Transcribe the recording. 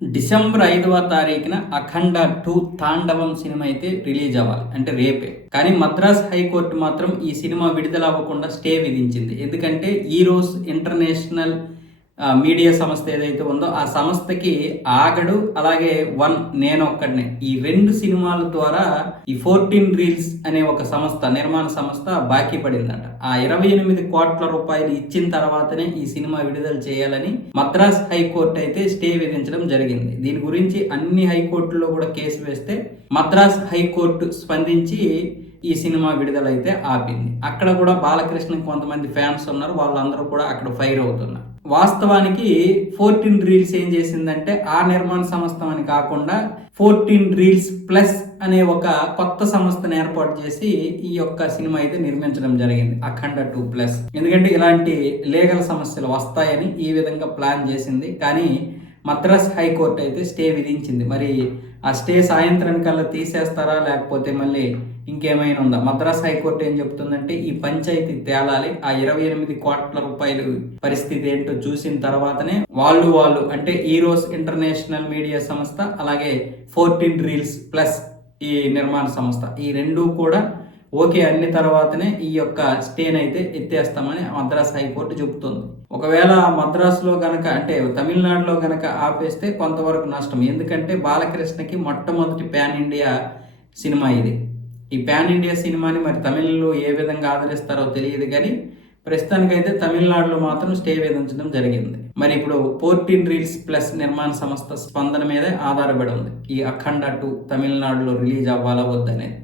December ఐదవ తారీఖున Akhanda two Thandavam cinema అయితే రిలీజ్ అవ్వాలి అంటే రేపే. కానీ మద్రాస్ హైకోర్టు మాత్రం ఈ సినిమా విడుదల అవ్వకుండా స్టే విధించింది. ఎందుకంటే ఈరోస్ ఇంటర్నేషనల్ మీడియా సంస్థ ఏదైతే ఉందో ఆ సంస్థకి ఆగడు అలాగే వన్ నేను ఒక్కడినే ఈ రెండు సినిమాల ద్వారా ఈ ఫోర్టీన్ రీల్స్ అనే ఒక సంస్థ నిర్మాణ సంస్థ బాకీ పడిందట. ఆ ఇరవై ఎనిమిది కోట్ల రూపాయలు ఇచ్చిన తర్వాతనే ఈ సినిమా విడుదల చేయాలని మద్రాస్ హైకోర్టు అయితే స్టే విధించడం జరిగింది. దీని గురించి అన్ని హైకోర్టులో కూడా కేసు వేస్తే మద్రాస్ హైకోర్టు స్పందించి ఈ సినిమా విడుదలైతే ఆపింది. అక్కడ కూడా బాలకృష్ణ కొంతమంది ఫ్యాన్స్ ఉన్నారు. వాళ్ళందరూ కూడా అక్కడ ఫైర్ అవుతున్నారు. వాస్తవానికి ఫోర్టీన్ రీల్స్ ఏం చేసిందంటే ఆ నిర్మాణ సంస్థ అని కాకుండా ఫోర్టీన్ రీల్స్ ప్లస్ అనే ఒక కొత్త సంస్థను ఏర్పాటు చేసి ఈ యొక్క సినిమా అయితే నిర్మించడం జరిగింది. Akhanda two plus. ఎందుకంటే ఇలాంటి లీగల్ సమస్యలు వస్తాయని ఈ విధంగా ప్లాన్ చేసింది. కానీ మద్రాస్ హైకోర్టు అయితే స్టే విధించింది. మరి ఆ స్టే సాయంత్రం కల్లా తీసేస్తారా? లేకపోతే మళ్ళీ ఇంకేమైనా ఉందా? మద్రాస్ హైకోర్టు ఏం చెప్తుందంటే ఈ పంచాయతీ తేలాలి. ఆ ఇరవై ఎనిమిది కోట్ల రూపాయలు పరిస్థితి ఏంటో చూసిన తర్వాతనే వాళ్ళు వాళ్ళు అంటే ఈరోస్ ఇంటర్నేషనల్ మీడియా సంస్థ అలాగే ఫోర్టీన్ రీల్స్ ప్లస్ ఈ నిర్మాణ సంస్థ ఈ రెండు కూడా ఓకే అన్ని తర్వాతనే ఈ యొక్క స్టేన్ అయితే ఎత్తేస్తామని మద్రాస్ హైకోర్టు చెబుతుంది. ఒకవేళ మద్రాసులో గనక అంటే తమిళనాడులో గనక ఆపేస్తే కొంతవరకు నష్టం. ఎందుకంటే బాలకృష్ణకి మొట్టమొదటి ప్యాన్ ఇండియా సినిమా ఇది. ఈ పాన్ ఇండియా సినిమాని మరి తమిళ్ళో ఏ విధంగా ఆదరిస్తారో తెలియదు కానీ ప్రస్తుతానికైతే తమిళనాడులో మాత్రం స్టే విధించడం జరిగింది. మరి ఇప్పుడు ఫోర్టీన్ రీల్స్ ప్లస్ నిర్మాణ సంస్థ స్పందన మీదే ఆధారపడి ఉంది. ఈ అఖండ టూ తమిళనాడులో రిలీజ్ అవ్వాలా వద్దనేది.